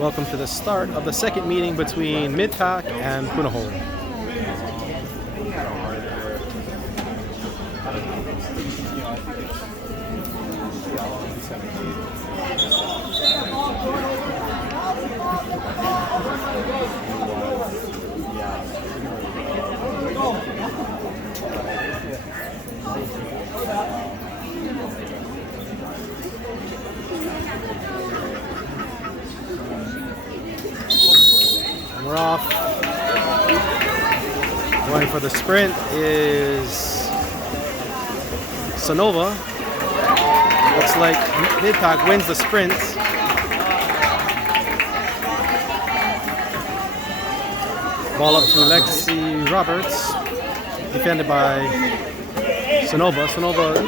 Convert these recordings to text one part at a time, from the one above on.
Welcome to the start of the second meeting between MPI and Punahou. We're off. Going for the sprint is Sonova. Looks like MPI wins the sprint. Ball up to Lexi Roberts, defended by Sonova. Sonova,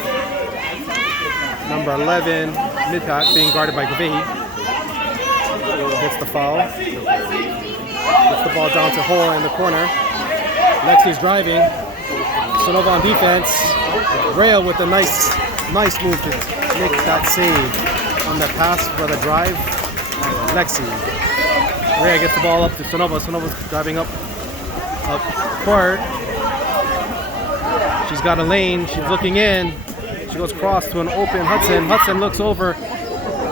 number 11, MPI being guarded by Gavehi. Gets the foul. Gets the ball down to Hoa in the corner. Lexi's driving. Sonova on defense. Rhea with a nice move to make that save on the pass for the drive. Lexi. Rhea gets the ball up to Sonova. Sonova's driving up court. She's got a lane. She's looking in. She goes cross to an open Hudson. Hudson looks over.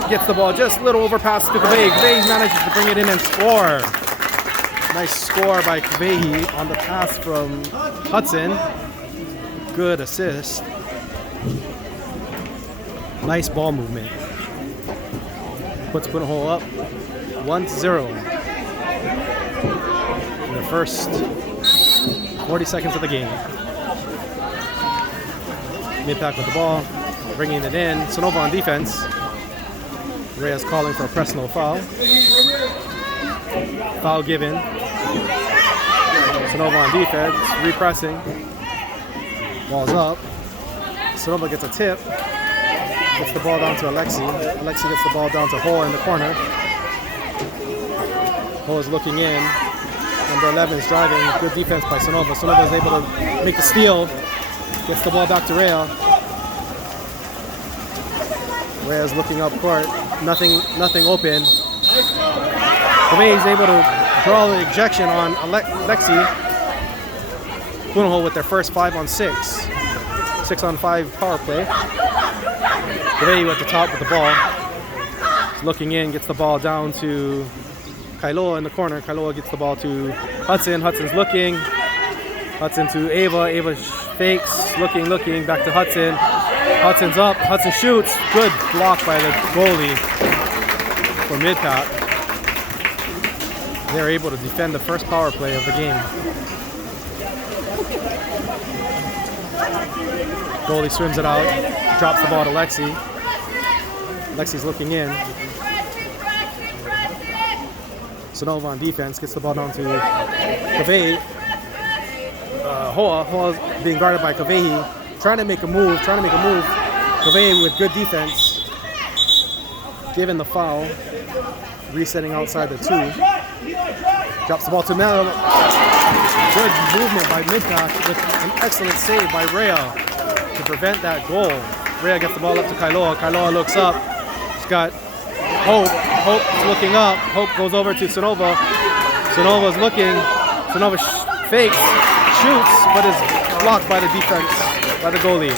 Gets the ball just a little overpass to Gavehi. Gavehi manages to bring it in and score. Nice score by Gavehi on the pass from Hudson. Good assist. Nice ball movement. Puts Punahou up 1-0 in the first 40 seconds of the game. MPI with the ball, bringing it in. Sonova on defense. Rhea's calling for a personal foul. Foul given. Sonova on defense, repressing. Ball's up. Sonova gets a tip. Gets the ball down to Alexi. Alexi gets the ball down to Hoa in the corner. Hoa's looking in. Number 11 is driving. Good defense by Sonova. Sonova is able to make the steal. Gets the ball back to Rhea. Rhea's looking up court. Nothing open. Gavehi is able to draw the ejection on Lexi. Punahou with their first 5-on-6. 6-on-5 power play. Gavehi at the top with the ball. He's looking in, gets the ball down to Kailoa in the corner. Kailoa gets the ball to Hudson. Hudson's looking. Hudson to Ava. Ava fakes. Looking. Back to Hudson. Hudson's up. Hudson shoots. Good block by the goalie for MPI. They're able to defend the first power play of the game. Goalie swims it out. Drops the ball to Lexi. Lexi's looking in. Sonova on defense. Gets the ball down to Gavehi. Hoa's being guarded by Gavehi. Trying to make a move. Gavehi with good defense. Given the foul. Resetting outside the 2. Drops the ball to Mel. Good movement by MPI with an excellent save by Rhea to prevent that goal. Rhea gets the ball up to Kailoa. Kailoa looks up. She's got Hope. Hope's looking up. Hope goes over to Sonova. Sonova's looking. Sonova fakes, shoots, but is blocked by the defense, by the goalie.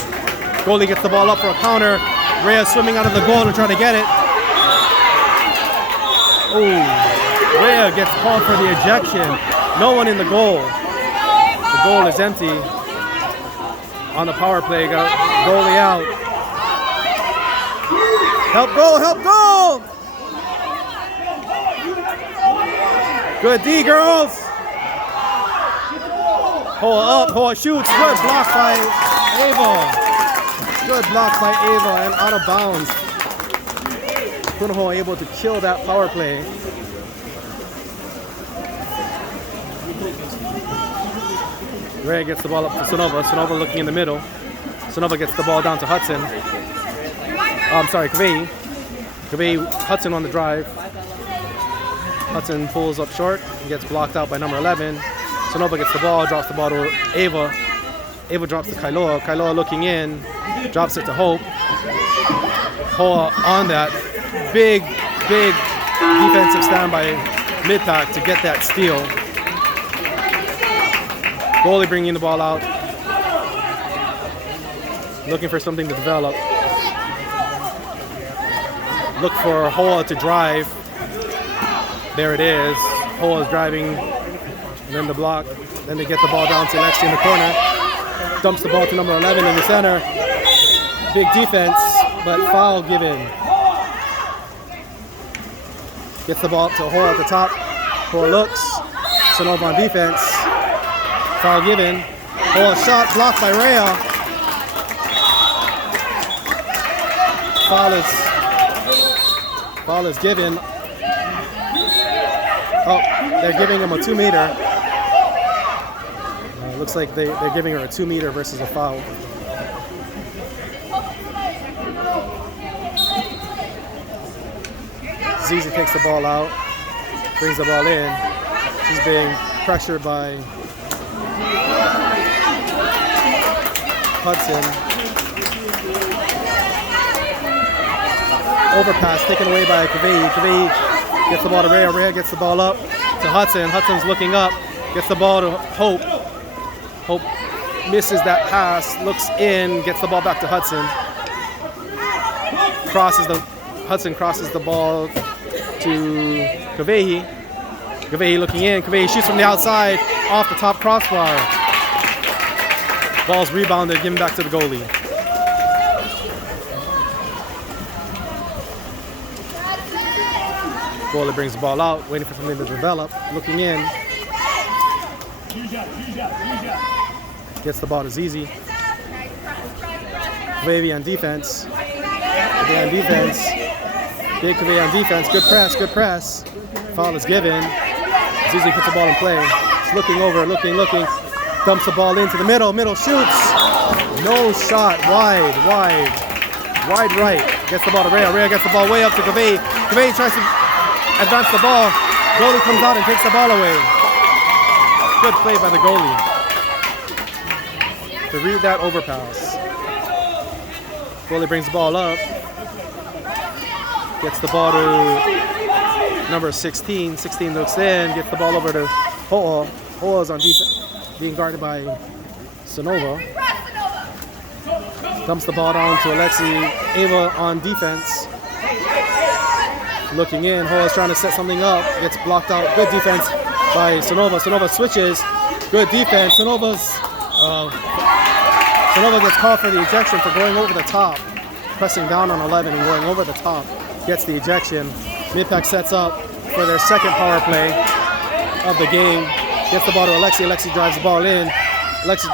Goalie gets the ball up for a counter. Rhea swimming out of the goal to try to get it. Rhea gets called for the ejection. No one in the goal. The goal is empty. On the power play, got goalie out. Help goal! Good D, girls. Hoa up, Hoa shoots. Good block by Ava and out of bounds. Punahou able to kill that power play. Rhea gets the ball up to Sonova. Sonova looking in the middle. Sonova gets the ball down to Hudson. Gavehi. Hudson on the drive. Hudson pulls up short and gets blocked out by number 11. Sonova gets the ball, drops the ball to Ava. Ava drops to Kailoa. Kailoa looking in, drops it to Hope. Hoa on that. Big defensive stand by mid-pack to get that steal. Goalie bringing the ball out. Looking for something to develop. Look for Hoa to drive. There it is. Hoa is driving. And then the block. Then they get the ball down to Lexi in the corner. Dumps the ball to number 11 in the center. Big defense, but foul given. Gets the ball to Hoa at the top. Hoa looks. Sonova on defense. Foul given. Hoa shot blocked by Rhea. Foul is given. Oh, they're giving him a 2-meter. Looks like they're giving her a 2-meter versus a foul. Zizi takes the ball out, brings the ball in. She's being pressured by Hudson. Overpass taken away by Kavei. Kavei gets the ball to Rhea. Rhea gets the ball up to Hudson. Hudson's looking up, gets the ball to Hope. Hope misses that pass, looks in, gets the ball back to Hudson. Hudson crosses the ball to Kavei. Kavei looking in. Kavei shoots from the outside off the top crossbar. Ball's rebounded, given back to the goalie. Goalie brings the ball out, waiting for something to develop. Looking in. Gets the ball to Zizi. Kavei on defense. Kavei on defense. Big Kavei on defense. Good press. Foul is given. Zizi puts the ball in play. It's looking over, looking. Dumps the ball into the middle. Shoots. No shot. Wide right. Gets the ball to Rhea. Rhea gets the ball way up to Kavei. Kavei tries to advance the ball. Goalie comes out and takes the ball away. Good play by the goalie to read that overpass. Goalie brings the ball up. Gets the ball to number 16. 16 looks in. Gets the ball over to Hoa. Hoa's on defense, being guarded by Sonova. Dumps the ball down to Alexi. Ava on defense. Looking in. Hoa's trying to set something up. Gets blocked out. Good defense by Sonova. Sonova switches. Good defense. Sonova gets called for the ejection for going over the top. Pressing down on 11 and going over the top. Gets the ejection. Midpack sets up for their second power play of the game. Gets the ball to Alexi. Alexi drives the ball in. Alexi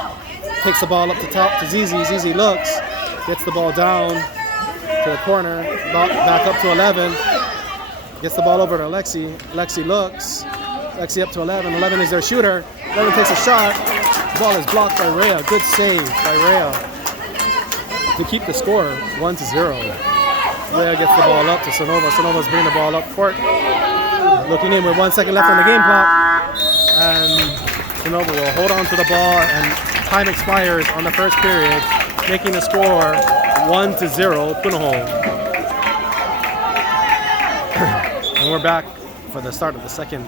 takes the ball up the top to Zizi. Zizi looks. Gets the ball down to the corner. Back up to 11. Gets the ball over to Alexi. Alexi looks. Alexi up to 11. 11 is their shooter. 11 takes a shot. The ball is blocked by Rhea. Good save by Rhea to keep the score 1-0. Rhea gets the ball up to Sonova. Sonova's bringing the ball up court. Looking in with 1 second left on the game clock. And Sonova will hold on to the ball, and time expires on the first period, making the score 1-0 Punahou. And we're back for the start of the second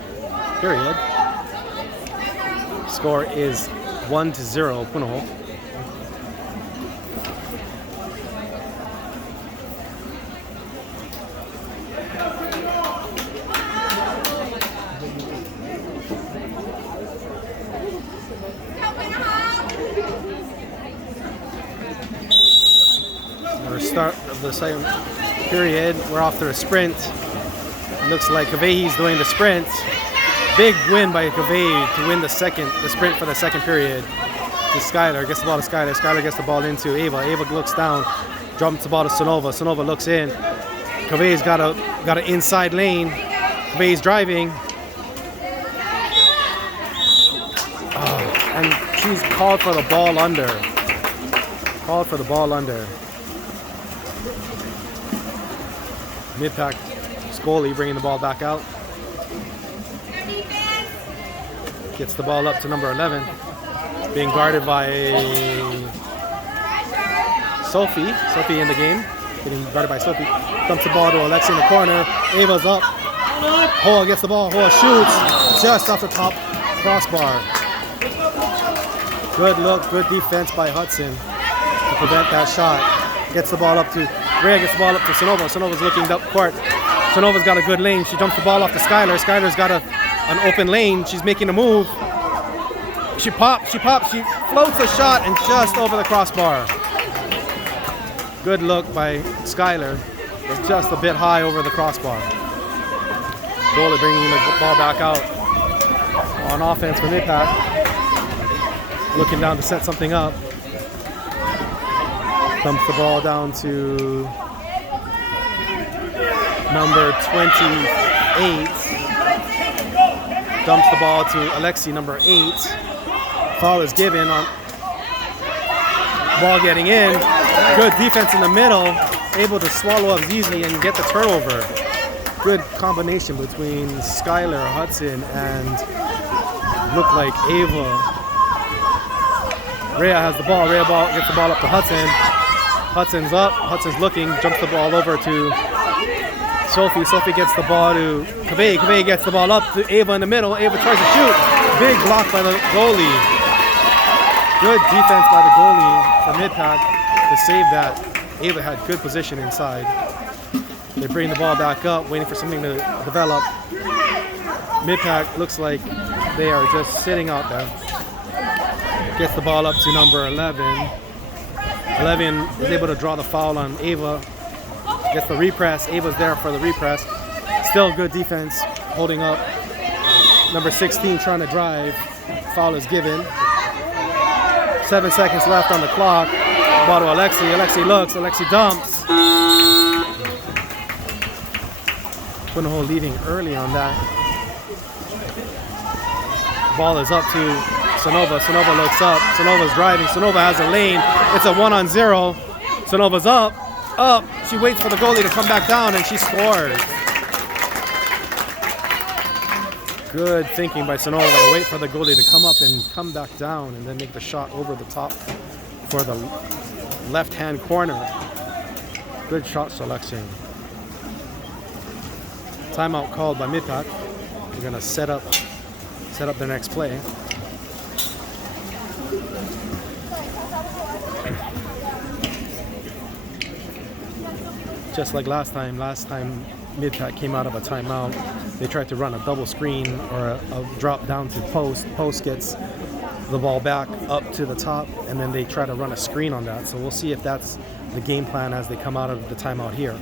period. Score is 1-0 Punahou. Start of the second period. We're off to a sprint. It looks like Kavei's doing the sprint. Big win by Kavei to win the sprint for the second period. To Skylar, gets the ball to Skylar. Skylar gets the ball into Ava. Ava looks down, jumps the ball to Sonova. Sonova looks in. Kavei's got an inside lane. Kavei's driving. And she's called for the ball under. Called for the ball under. Mid-pack Scully bringing the ball back out. Gets the ball up to number 11. Being guarded by Sophie. Sophie in the game. Getting guarded by Sophie. Dumps the ball to Alexi in the corner. Ava's up. Hoa gets the ball. Hoa shoots just off the top crossbar. Good look, good defense by Hudson to prevent that shot. Gets the ball up to Rhea, gets the ball up to Sonova. Sonova's looking up court. Sonova's got a good lane. She dumps the ball off to Skylar. Skylar's got an open lane. She's making a move. She pops, she floats a shot and just over the crossbar. Good look by Skylar. It's just a bit high over the crossbar. Goalie bringing the ball back out on offense for MPI. Looking down to set something up. Dumps the ball down to number 28. Dumps the ball to Alexi, number 8. Foul is given on ball getting in. Good defense in the middle. Able to swallow up Zizi and get the turnover. Good combination between Skylar, Hudson, and looked like Ava. Rhea has the ball. Rhea gets the ball up to Hudson. Hudson's up. Hudson's looking. Jumps the ball over to Sophie. Sophie gets the ball to Kaveh. Kaveh gets the ball up to Ava in the middle. Ava tries to shoot. Big block by the goalie. Good defense by the goalie for MPI to save that. Ava had good position inside. They bring the ball back up, waiting for something to develop. MPI looks like they are just sitting out there. Gets the ball up to number 11. 11 is able to draw the foul on Ava. Gets the repress. Ava's there for the repress. Still good defense, holding up. Number 16 trying to drive. Foul is given. 7 seconds left on the clock. Ball to Alexi. Alexi looks. Alexi dumps. Punahou leading early on that. Ball is up to Sonova. Sonova looks up. Sonova's driving. Sonova has a lane. It's a 1-on-0. Sonova's up. She waits for the goalie to come back down and she scores. Good thinking by Sonova to wait for the goalie to come up and come back down and then make the shot over the top for the left-hand corner. Good shot selection. Timeout called by MPI. We're gonna set up the next play. Just like last time MPI came out of a timeout, they tried to run a double screen or a drop down to post. Post gets the ball back up to the top, and then they try to run a screen on that. So we'll see if that's the game plan as they come out of the timeout here.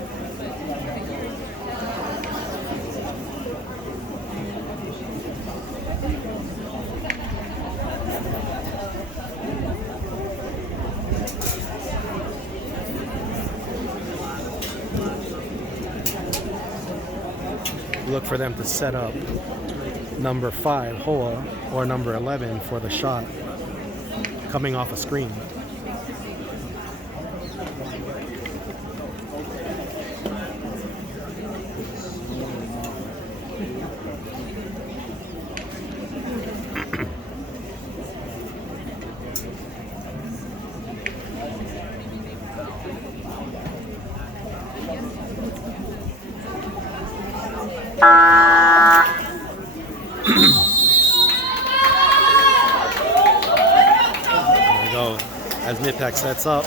Look for them to set up number 5, Hoa, or number 11 for the shot coming off a screen. There we go. As MPI sets up,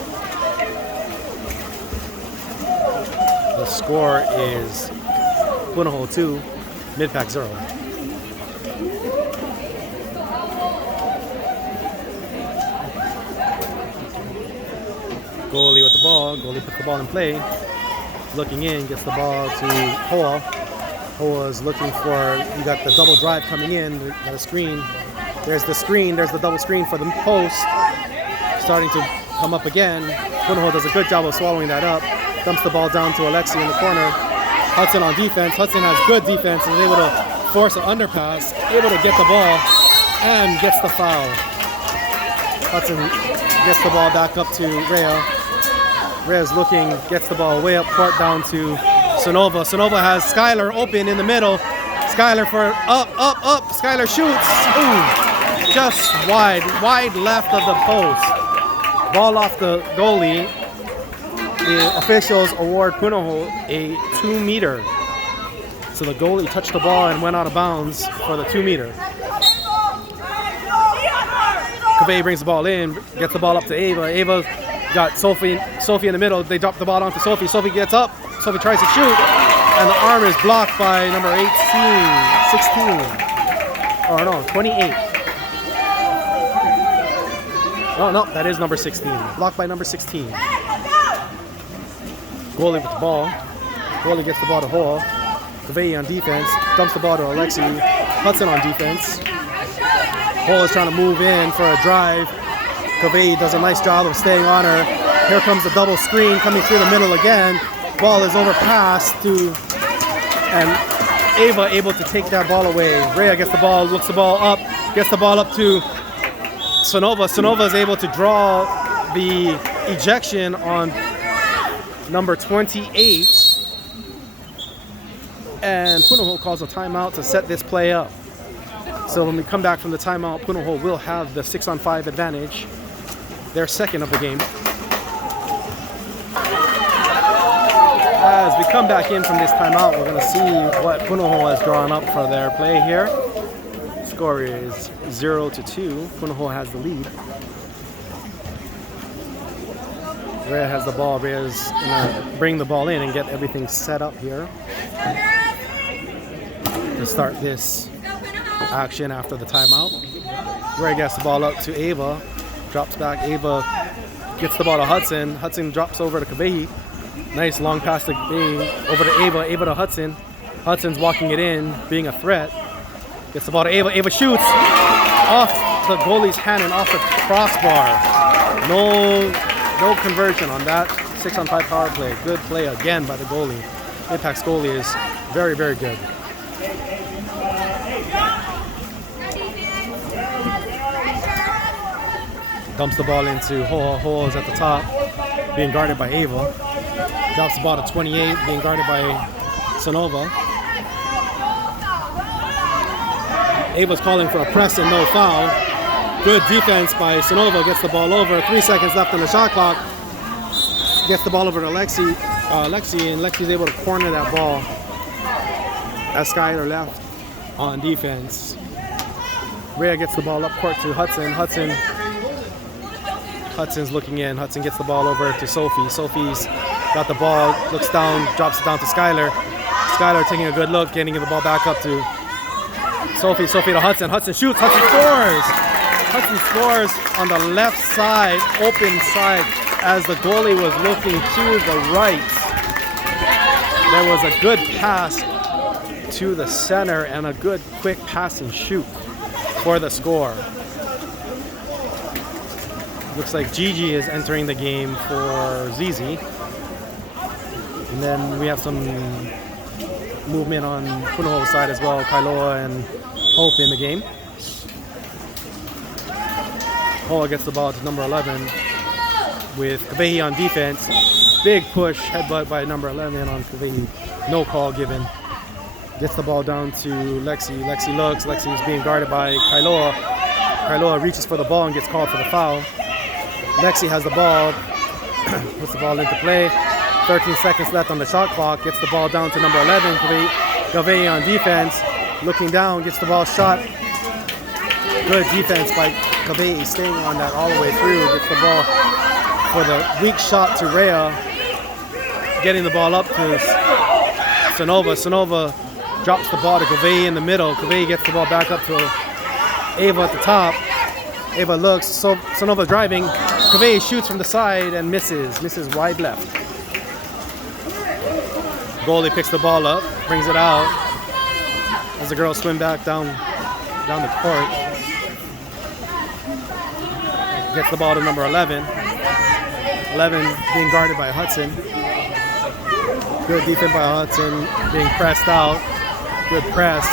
the score is Punahou 2, MPI 0. Goalie with the ball. Goalie puts the ball in play. Looking in, gets the ball to Hoa. Hoa's looking for, you got the double drive coming in, got a screen. There's the screen, there's the double screen for the post. Starting to come up again. Punahou does a good job of swallowing that up. Dumps the ball down to Alexi in the corner. Hudson on defense. Hudson has good defense and is able to force an underpass, able to get the ball, and gets the foul. Hudson gets the ball back up to Rhea. Rhea's looking, gets the ball way up court down to Sonova. Sonova has Skylar open in the middle. Skylar for up. Skylar shoots. Ooh, just wide left of the post. Ball off the goalie. The officials award Punahou a 2-meter. So the goalie touched the ball and went out of bounds for the 2-meter. Cavey brings the ball in, gets the ball up to Ava. Ava got Sophie in the middle. They drop the ball onto Sophie. Sophie gets up. Sophie tries to shoot, and the arm is blocked by number 18, 16, or no, 28. Oh no, that is number 16. Blocked by number 16. Goalie with the ball. Goalie gets the ball to Hall. Cavey on defense. Dumps the ball to Alexi. Hudson on defense. Hall is trying to move in for a drive. Cavey does a nice job of staying on her. Here comes the double screen coming through the middle again. Ball is overpassed to, and Ava able to take that ball away. Rhea gets the ball, looks the ball up, gets the ball up to Sonova. Sonova is able to draw the ejection on number 28. And Punahou calls a timeout to set this play up. So when we come back from the timeout, Punahou will have the 6-on-5 advantage. Their second of the game. As we come back in from this timeout, we're going to see what Punahou has drawn up for their play here. Score is 0-2. Punahou has the lead. Rhea has the ball. Rhea's going to bring the ball in and get everything set up here to start this action after the timeout. Rhea gets the ball up to Ava. Drops back. Ava gets the ball to Hudson. Hudson drops over to Cavey. Nice long pass to Cavey. Over to Ava. Ava to Hudson. Hudson's walking it in, being a threat. Gets the ball to Ava. Ava shoots off the goalie's hand and off the crossbar. No conversion on that 6-on-5 power play. Good play again by the goalie. Impact's goalie is very, very good. Dumps the ball into Hall. Hall is at the top, being guarded by Ava. Drops the ball to 28, being guarded by Sonova. Ava's calling for a press and no foul. Good defense by Sonova. Gets the ball over. 3 seconds left on the shot clock. Gets the ball over to Lexi, and Lexi's able to corner that ball as Skyler left on defense. Rhea gets the ball up court to Hudson. Hudson's looking in. Hudson gets the ball over to Sophie. Sophie's got the ball, looks down, drops it down to Skyler. Skyler taking a good look, getting the ball back up to Sophie. Sophie to Hudson. Hudson shoots. Hudson scores. Hudson scores on the left side, open side, as the goalie was looking to the right. There was a good pass to the center and a good quick pass and shoot for the score. Looks like Gigi is entering the game for Zizi. And then we have some movement on Punahou's side as well. Kailoa and Hope in the game. Hoa gets the ball to number 11 with Cavey on defense. Big push, headbutt by number 11 on Cavey. No call given. Gets the ball down to Lexi. Lexi looks. Lexi is being guarded by Kailoa. Kailoa reaches for the ball and gets called for the foul. Lexi has the ball, puts the ball into play. 13 seconds left on the shot clock. Gets the ball down to number 11. Cavey on defense, looking down, gets the ball shot. Good defense by Cavey, staying on that all the way through. Gets the ball for the weak shot to Rhea. Getting the ball up to Sonova. Sonova drops the ball to Cavey in the middle. Cavey gets the ball back up to Ava at the top. Ava looks, so Sonova driving. Cavey shoots from the side and misses wide left. Goalie picks the ball up, brings it out as the girls swim back down the court. Gets the ball to number 11. 11 being guarded by Hudson. Good defense by Hudson, being pressed out. Good press.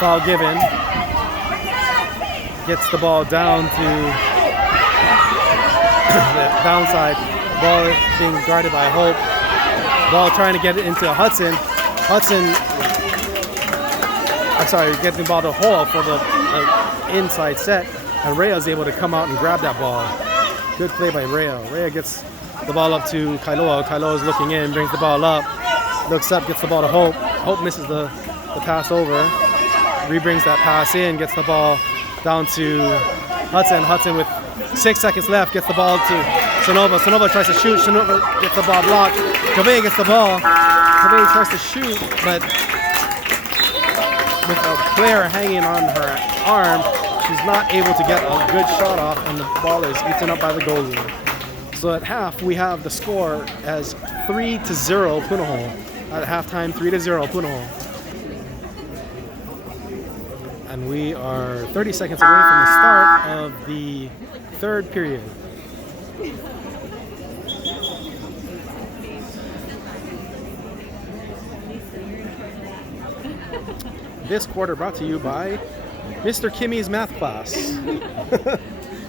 Foul given. Gets the ball down to the downside. Ball being guarded by Hope. Ball trying to get it into Hudson. Getting the ball to Hall for the inside set. And Rhea is able to come out and grab that ball. Good play by Rhea. Rhea gets the ball up to Kailoa. Kailoa is looking in, brings the ball up. Looks up, gets the ball to Hope. Hope misses the pass over. Rebrings that pass in, gets the ball down to Hudson. Hudson with 6 seconds left gets the ball to Sonova. Sonova tries to shoot. Sonova gets the ball blocked. Kaveh gets the ball. Kaveh tries to shoot, but with a player hanging on her arm, she's not able to get a good shot off, and the ball is eaten up by the goalie. So at half, we have the score as 3-0 Punahou. At halftime, 3-0 Punahou. And we are 30 seconds away from the start of the third period. This quarter brought to you by Mr. Kimmy's math class.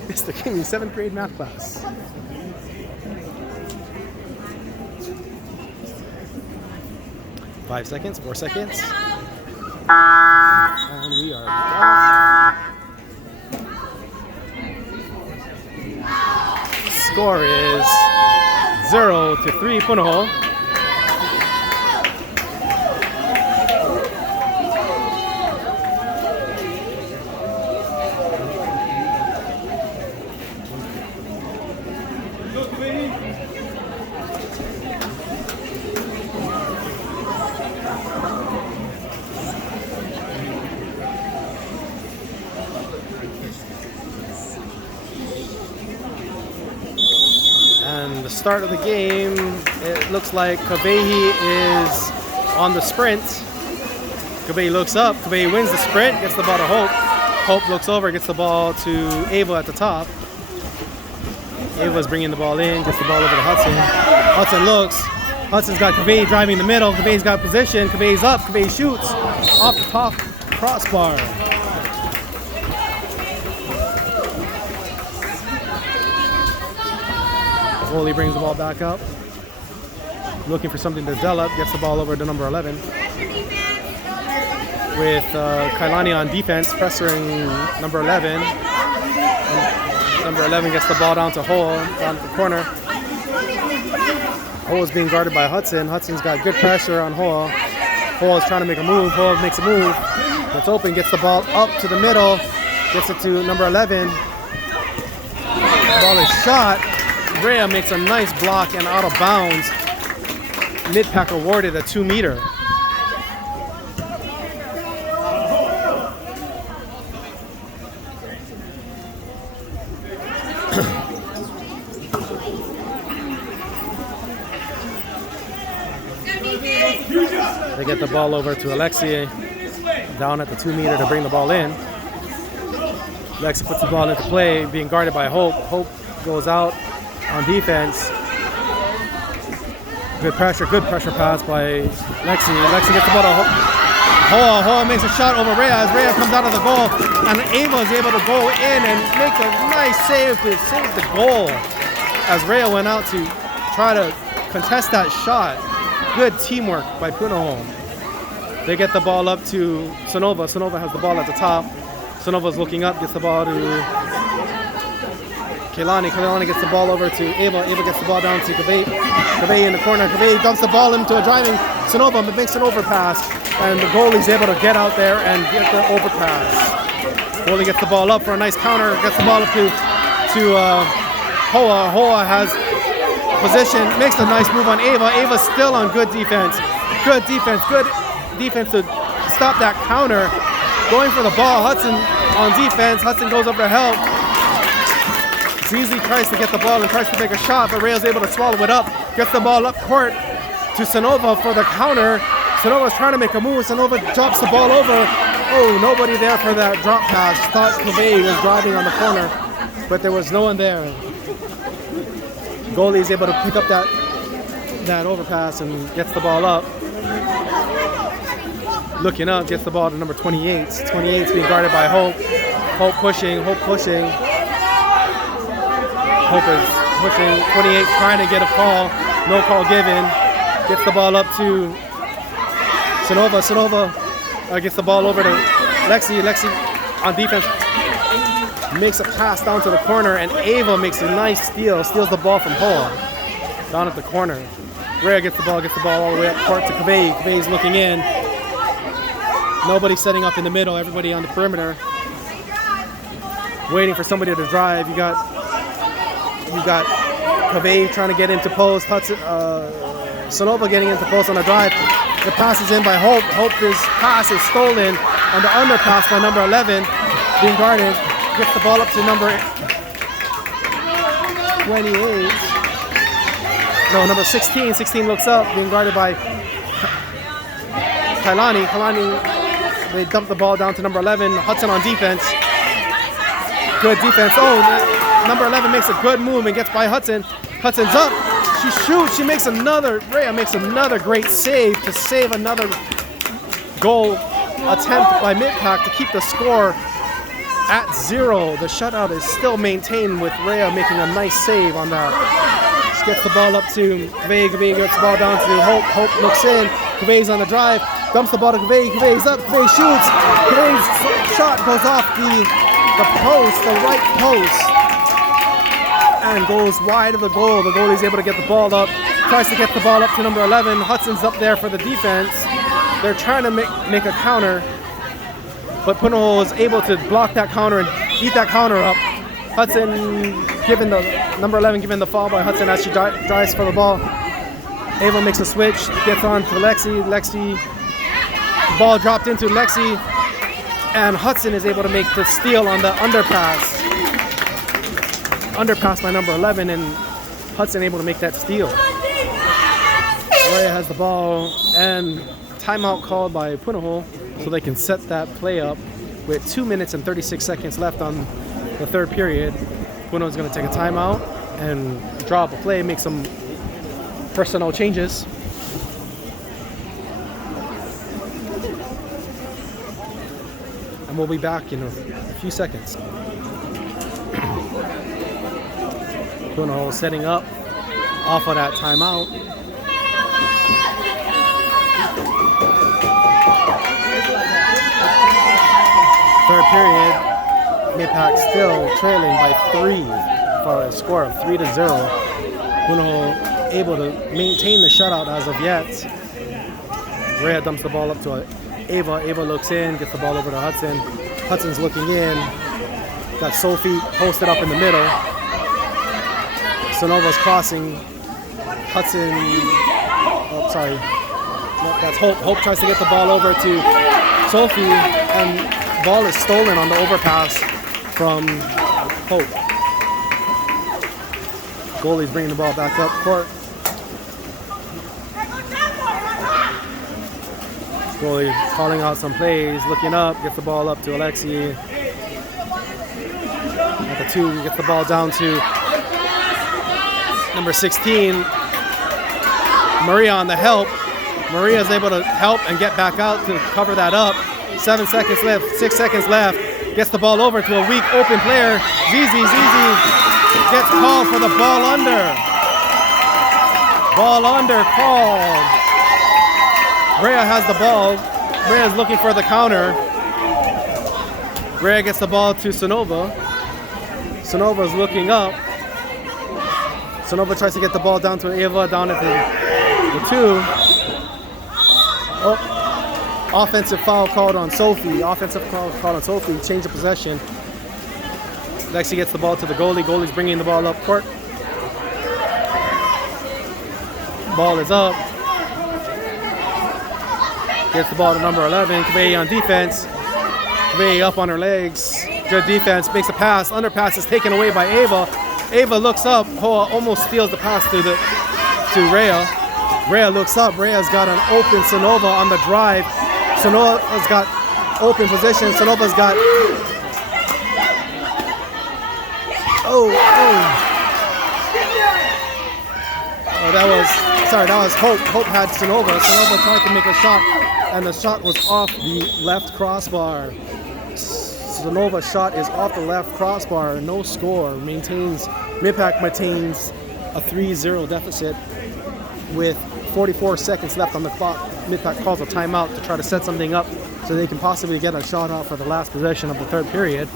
Mr. Kimmy's 7th grade math class. Five seconds, 4 seconds. And we are back. Score is 0-3 Punahou. And the start of the game, it looks like Kaveh is on the sprint. Kaveh looks up, Kaveh wins the sprint, gets the ball to Hope. Hope looks over, gets the ball to Ava at the top. Ava's bringing the ball in, gets the ball over to Hudson. Hudson looks, Hudson's got Kaveh driving the middle, Kaveh's got position, Kaveh's up, Kaveh shoots off the top crossbar. Goalie brings the ball back up, looking for something to develop, gets the ball over to number 11. With Kailani on defense, pressuring number 11. And number 11 gets the ball down to Hole, down the corner. Hole is being guarded by Hudson. Hudson's got good pressure on Hole. Hole is trying to make a move. Hole makes a move. It's open, gets the ball up to the middle, gets it to number 11. The ball is shot. Rhea makes a nice block and out of bounds. Mid-pack awarded a 2-meter. They get the ball over to Alexi down at the 2-meter to bring the ball in. Alexi puts the ball into play, being guarded by Hope. Hope goes out on defense. Good pressure pass by Lexi. Lexi gets the ball to Hoa. Hoa makes a shot over Rhea as Rhea comes out of the goal, and Ava is able to go in and make a nice save to save the goal as Rhea went out to try to contest that shot. Good teamwork by Punahou. They get the ball up to Sonova. Sonova has the ball at the top. Sonova's looking up, gets the ball to Kailani. Kailani gets the ball over to Ava. Ava gets the ball down to Kaveh. Kaveh in the corner. Kaveh dumps the ball into a driving Sonova, but makes an overpass. And the goalie's able to get out there and get the overpass. Goalie gets the ball up for a nice counter. Gets the ball up to Hoa. Hoa has position. Makes a nice move on Ava. Ava's still on good defense. Good defense to stop that counter. Going for the ball. Hudson on defense. Hudson goes over to help. Zizi tries to get the ball and tries to make a shot, but Rhea's able to swallow it up. Gets the ball up court to Sonova for the counter. Sonova's trying to make a move. Sonova drops the ball over. Oh, nobody there for that drop pass. Thought Kaveh was driving on the corner, but there was no one there. Goalie is able to pick up that overpass and gets the ball up. Looking up, gets the ball to number 28. 28's being guarded by Hope. Hope pushing. Hope is pushing. 28 trying to get a call. No call given. Gets the ball up to Sonova. Sonova gets the ball over to Lexi. Lexi on defense makes a pass down to the corner, and Ava makes a nice steal. Steals the ball from Hoa down at the corner. Rhea gets the ball all the way up court to Kaveh. Kaveh's looking in. Nobody setting up in the middle. Everybody on the perimeter, waiting for somebody to drive. You got Kaveh trying to get into post. Sonova getting into post on the drive. The pass is in by Hope. Hope's pass is stolen on the underpass by number 11, being guarded. Gets the ball up to number 28. No, number 16. 16 looks up, being guarded by Kailani. They dump the ball down to number 11. Hudson on defense. Good defense. Oh, number 11 makes a good move and gets by Hudson. Hudson's up. She shoots. She makes another. Rhea makes another great save to save another goal attempt by MPI to keep the score at 0. The shutout is still maintained with Rhea making a nice save on that. She gets the ball up to Kaveh. Kaveh gets the ball down to Hope. Hope looks in. Kaveh's on the drive. Dumps the ball to Kaveh. Kaveh's up. Kaveh shoots. Kaveh's shot goes off the post, the right post, and goes wide of the goal. The goalie's able to get the ball up. Tries to get the ball up to number 11. Hudson's up there for the defense. They're trying to make a counter, but Punahou is able to block that counter and eat that counter up. Hudson given the number 11 given the foul by Hudson as she drives for the ball. Ava makes a switch, gets on to Lexi. Ball dropped into Lexi, and Hudson is able to make the steal on the underpass. Underpass by number 11, and Hudson able to make that steal. Rhea has the ball, and timeout called by Punahou so they can set that play up with 2 minutes and 36 seconds left on the third period. Punahou is going to take a timeout and draw up a play, make some personnel changes. And we'll be back in a few seconds. Punahou setting up off of that timeout. Third period, MPI still trailing by 3 for a score of 3-0. Punahou able to maintain the shutout as of yet. Rhea dumps the ball up to Ava. Ava looks in, gets the ball over to Hudson. Hudson's looking in. Got Sophie posted up in the middle. Sonova's crossing. Hudson, oh sorry, no, that's Hope. Hope tries to get the ball over to Sophie, and the ball is stolen on the overpass from Hope. Goalie's bringing the ball back up court. Goalie calling out some plays, looking up, gets the ball up to Alexi. At the 2, gets the ball down to number 16, Maria on the help. Maria is able to help and get back out to cover that up. 7 seconds left, 6 seconds left. Gets the ball over to a weak open player. Zizi gets called for the ball under. Ball under called. Rhea has the ball. Rhea's looking for the counter. Rhea gets the ball to Sonova. Sonova's looking up. Sonova tries to get the ball down to Ava down at the 2. Oh, offensive foul called on Sophie. Offensive foul called on Sophie. Change of possession. Lexi gets the ball to the goalie. Goalie's bringing the ball up court. Ball is up. Gets the ball to number 11. Kaveh on defense. Kaveh up on her legs. Good defense. Makes a pass. Underpass is taken away by Ava. Ava looks up. Hoa almost steals the pass to Rhea. Rhea looks up. Rhea's got an open Sonova on the drive. Sonova's got open position. Sonova's got. Oh, that was Hope. Hope had Sonova. Sonova tried to make a shot, and the shot was off the left crossbar. Sonova's shot is off the left crossbar. No score. MPI maintains a 3-0 deficit with 44 seconds left on the clock. MPI calls a timeout to try to set something up so they can possibly get a shot off for the last possession of the third period.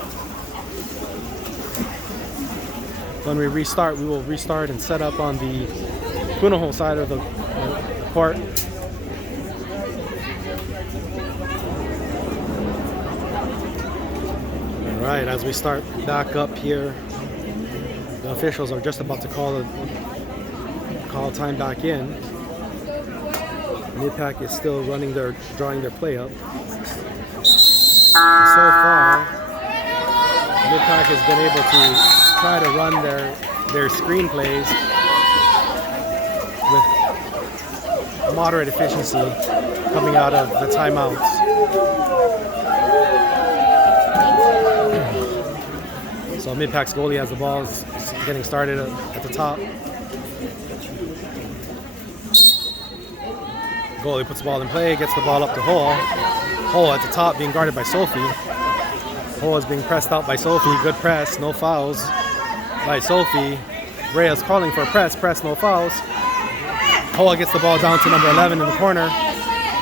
When we restart, we will restart and set up on the Punahou side of the the court. All right, as we start back up here, the officials are just about to call time back in. Mid-pack is still drawing their play up. So far, Mid-pack has been able to try to run their screen plays with moderate efficiency coming out of the timeouts. So Mid-pack's goalie has the ball getting started at the top. Goalie puts the ball in play, gets the ball up to Hole. Hole at the top being guarded by Sophie. Hole is being pressed out by Sophie. Good press, no fouls by Sophie. Rhea's calling for a press, no fouls. Hole gets the ball down to number 11 in the corner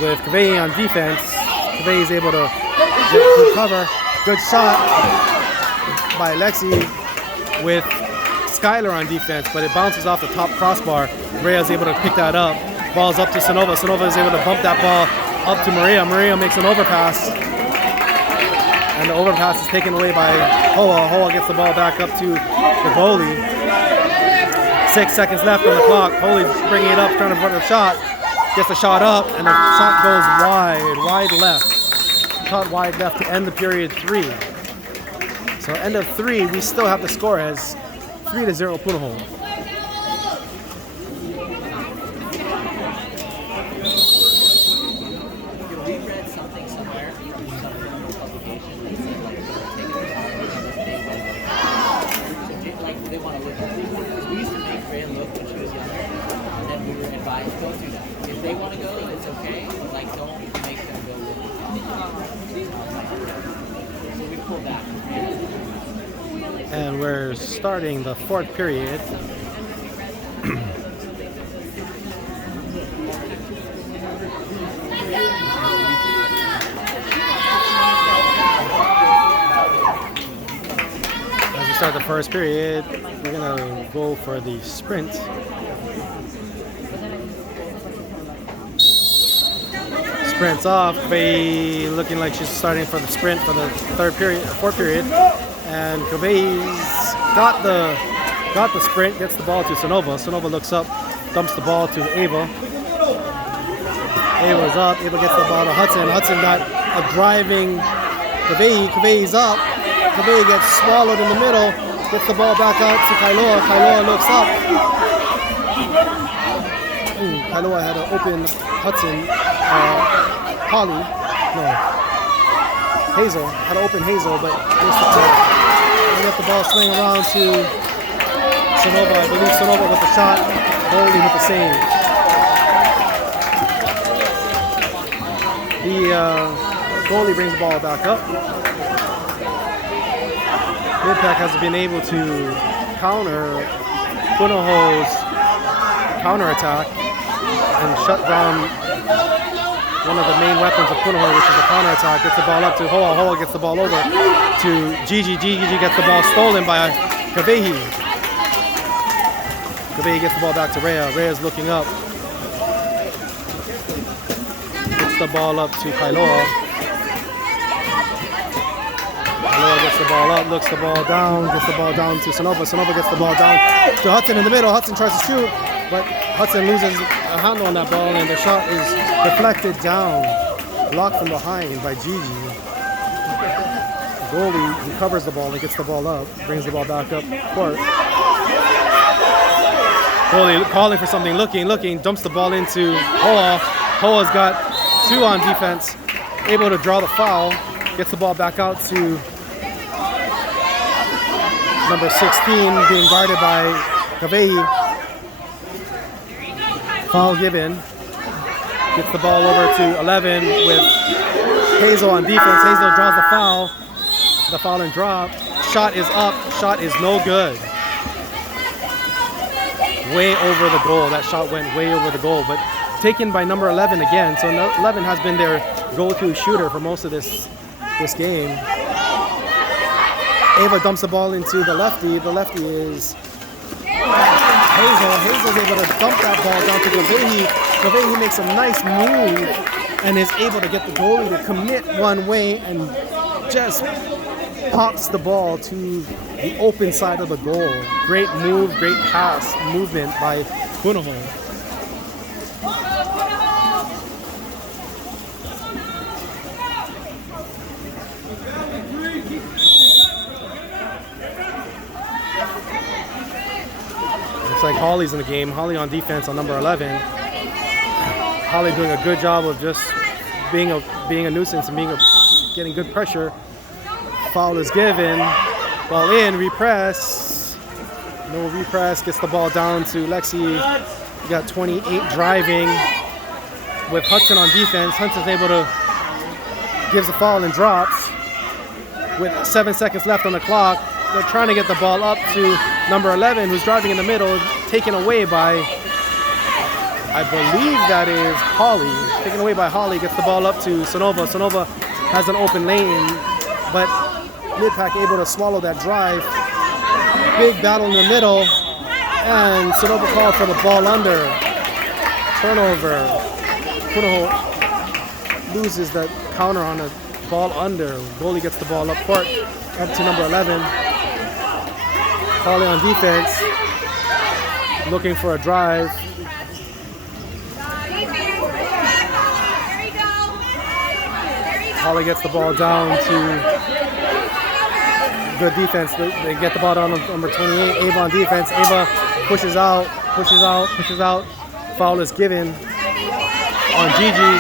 with Kaveh on defense. Kaveh is able to get to cover. Good shot by Alexi with Skylar on defense, but it bounces off the top crossbar. Rhea is able to pick that up. Ball's up to Sonova. Sonova is able to bump that ball up to Maria. Maria makes an overpass. And the overpass is taken away by Hoa. Hoa gets the ball back up to the goalie. 6 seconds left on the clock. Holy's bringing it up, trying to put a shot. Gets the shot up, and the shot goes wide left. Shot wide left to end the period 3. So end of 3, we still have the score as 3-0 Punahou. And we're starting the 4th period. As we start the 1st period, we're gonna go for the sprint. Sprints off. Kaveh looking like she's starting for the sprint for the 4th period. And Kaveh's got the sprint, gets the ball to Sonova. Sonova looks up, dumps the ball to Ava. Ava's up, Ava gets the ball to Hudson. Hudson got a driving Kaveh. Kaveh's up. Kaveh gets swallowed in the middle, gets the ball back out to Kailoa. Kailoa looks up. Kailoa had an open Hudson. Hazel had an open Hazel, but missed the ball. They let the ball swing around to Sonova. I believe Sonova with the shot, goalie with the save. The goalie brings the ball back up. Mid-pack has been able to counter Punahou's counterattack and shut down one of the main weapons of Punahou, which is the counterattack. Gets the ball up to Hoa. Hoa gets the ball over to Gigi. Gigi gets the ball stolen by Kaveh. Kaveh gets the ball back to Rhea. Rhea's looking up. Gets the ball up to Kailoa. Kailoa gets the ball up, looks the ball down, gets the ball down to Sonova. Sonova gets the ball down to Hudson in the middle. Hudson tries to shoot, but Hudson loses a handle on that ball, and the shot is deflected down, blocked from behind by Gigi. The goalie recovers the ball and gets the ball up, brings the ball back up court. Goalie calling for something, looking, dumps the ball into Hoa. Hoa's got 2 on defense, able to draw the foul, gets the ball back out to number 16, being guarded by Kaveh. Foul given. Gets the ball over to 11 with Hazel on defense. Hazel draws the foul. The foul and drop. Shot is up. Shot is no good. Way over the goal. That shot went way over the goal, but taken by number 11 again. So 11 has been their go-to shooter for most of this game. Ava dumps the ball into the lefty. The lefty is Hazel. Hazel's able to dump that ball down to Kaveh. Kavehi makes a nice move and is able to get the goalie to commit one way and just pops the ball to the open side of the goal. Great move, great pass, movement by Punahou. Looks like Holly's in the game. Holly on defense on number 11. Holly doing a good job of just being a nuisance and getting good pressure. Foul is given. Ball in, repress. No repress. Gets the ball down to Lexi. You got 28 driving with Hudson on defense. Hudson's able to gives a foul and drops. With 7 seconds left on the clock, they're trying to get the ball up to number 11, who's driving in the middle, taken away by, I believe that is Holly. Taken away by Holly, gets the ball up to Sonova. Sonova has an open lane, but Mid-Pack able to swallow that drive. Big battle in the middle, and Sonova called for the ball under. Turnover. Punahou loses that counter on a ball under. Goalie gets the ball up court, up to number 11. Holly on defense, looking for a drive. Holly gets the ball down to good defense. They get the ball down on number 28. Ava on defense. Ava pushes out. Foul is given on Gigi.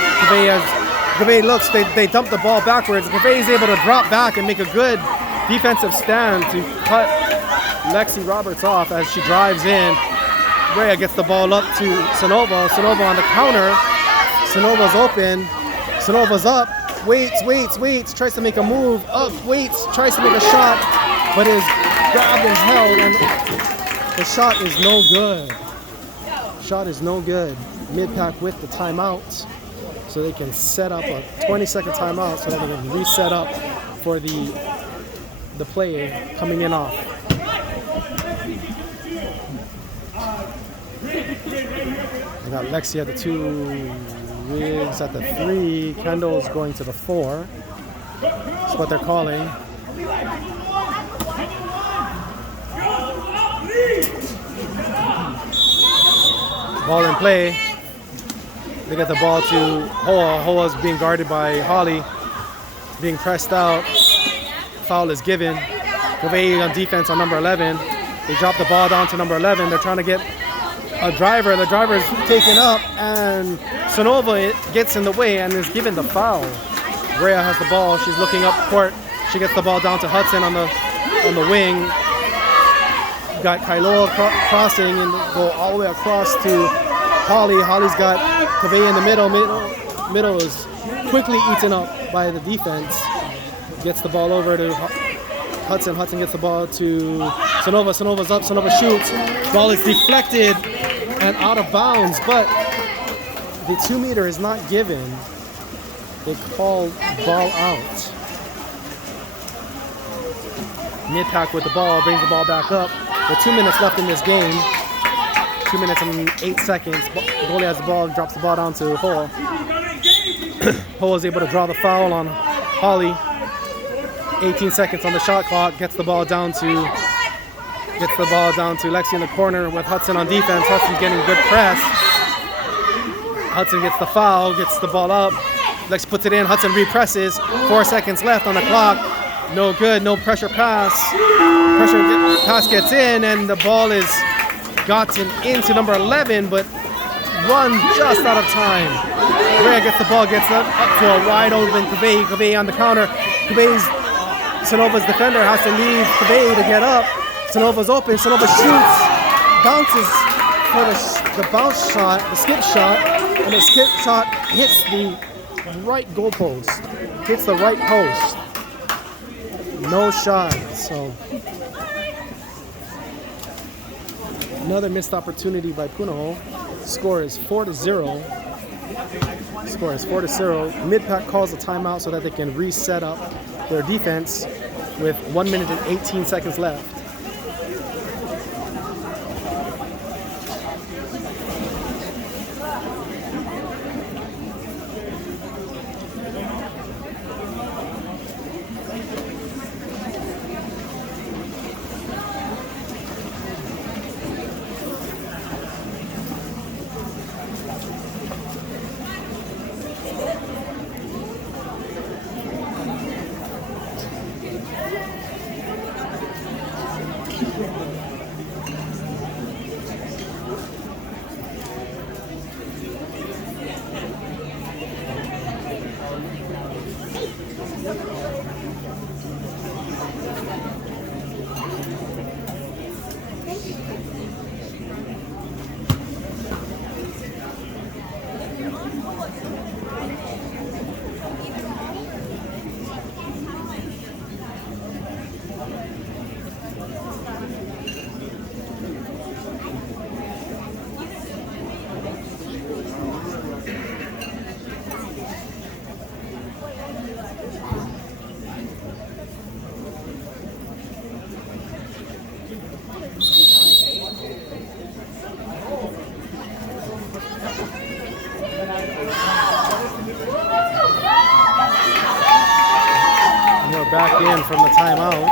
Gavay looks, they dump the ball backwards. Gavay is able to drop back and make a good defensive stand to cut Lexi Roberts off as she drives in. Rhea gets the ball up to Sonova. Sonova on the counter. Sonova's open. Sonova's up. Waits. Tries to make a move. Up, waits. Tries to make a shot, but is grabbed and held, and the shot is no good. Shot is no good. Mid-Pack with the timeout, so they can set up a 20-second timeout so that they can reset up for the play coming in off. We got Lexi at the 2, Riggs at the 3, Kendall's going to the 4. That's what they're calling. Ball in play. They get the ball to Hoa. Hoa's being guarded by Holly, being pressed out. Foul is given. Gavay on defense on number 11. They drop the ball down to number 11. They're trying to get a driver. The driver is taken up, and Sonova gets in the way and is given the foul. Rhea has the ball. She's looking up court. She gets the ball down to Hudson on the wing. Got Kailoa crossing and go all the way across to Holly. Holly's got Kaveh in the middle. Middle is quickly eaten up by the defense. Gets the ball over to Hudson. Hudson gets the ball to Sonova. Sonova's up. Sonova shoots. Ball is deflected and out of bounds, but the 2-meter is not given. They call ball out. Mid-Pack with the ball, brings the ball back up. With 2 minutes left in this game. 2 minutes and 8 seconds. The goalie has the ball, drops the ball down to Hoa. Hoa is able to draw the foul on Holly. 18 seconds on the shot clock. Gets the ball down to Lexi in the corner with Hudson on defense. Hudson getting good press. Hudson gets the foul, gets the ball up. Lexi puts it in. Hudson represses. 4 seconds left on the clock. No good. No pressure pass. Pressure pass gets in, and the ball is gotten into number 11, but run just out of time. Rhea gets the ball, gets up to a wide open Kaveh. Kaveh on the counter. Sonova's defender has to leave Kaveh to get up. Sonova's open. Sonova shoots, bounces for the bounce shot, the skip shot, and the skip shot hits the right goalpost. Hits the right post. No shot. So another missed opportunity by Punahou. Score is 4-0. Mid-Pack calls a timeout so that they can reset up their defense with 1 minute and 18 seconds left. We're back in from the timeout.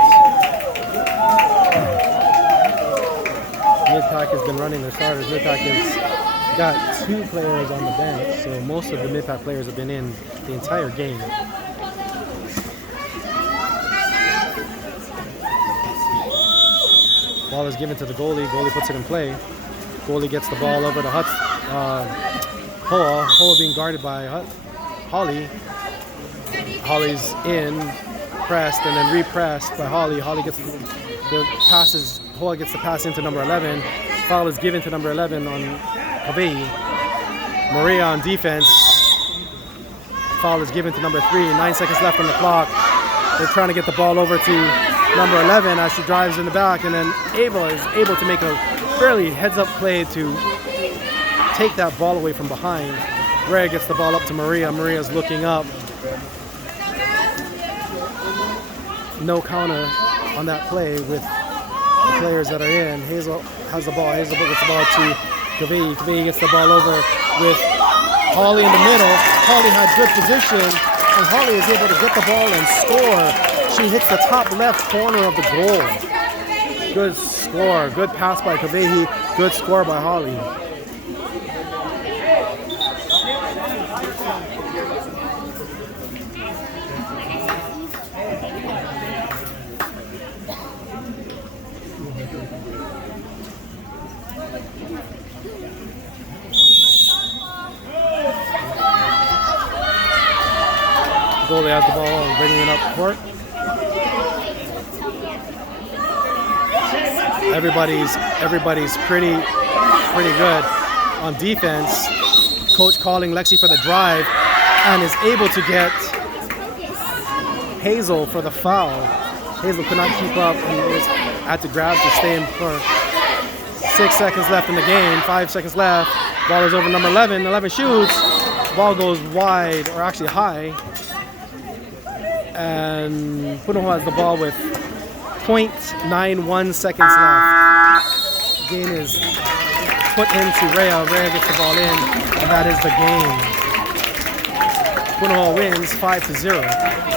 Mid-Pack has been running their starters. Mid-Pack has got 2 players on the bench, so most of the Mid-Pack players have been in the entire game. Ball is given to the goalie. Goalie puts it in play. Goalie gets the ball over to Hoa. Hoa being guarded by Holly. Holly's in, pressed, and then repressed by Holly. Holly gets the passes. Hoa gets the pass into number 11. Foul is given to number 11 on Kavehi. Maria on defense. Foul is given to number 3. 9 seconds left on the clock. They're trying to get the ball over to number 11 as she drives in the back, and then Ava is able to make a fairly heads-up play to take that ball away from behind. Rhea gets the ball up to Maria. Maria's looking up. No counter on that play with the players that are in. Hazel has the ball. Hazel gets the ball to Kavehi. Kavehi gets the ball over with Holly in the middle. Holly had good position, and Holly is able to get the ball and score. She hits the top left corner of the goal. Good score. Good pass by Kavehi. Good score by Holly. Goalie has the ball and bringing it up court. Everybody's pretty good on defense. Coach calling Lexi for the drive and is able to get Hazel for the foul. Hazel could not keep up and had to grab to stay in for 6 seconds left in the game. 5 seconds left. Ball is over number 11. 11 shoots. Ball goes wide, or actually high. And Punahou has the ball with 0.91 seconds left. Game is put into Rhea. Rhea gets the ball in, and that is the game. Punahou wins 5-0.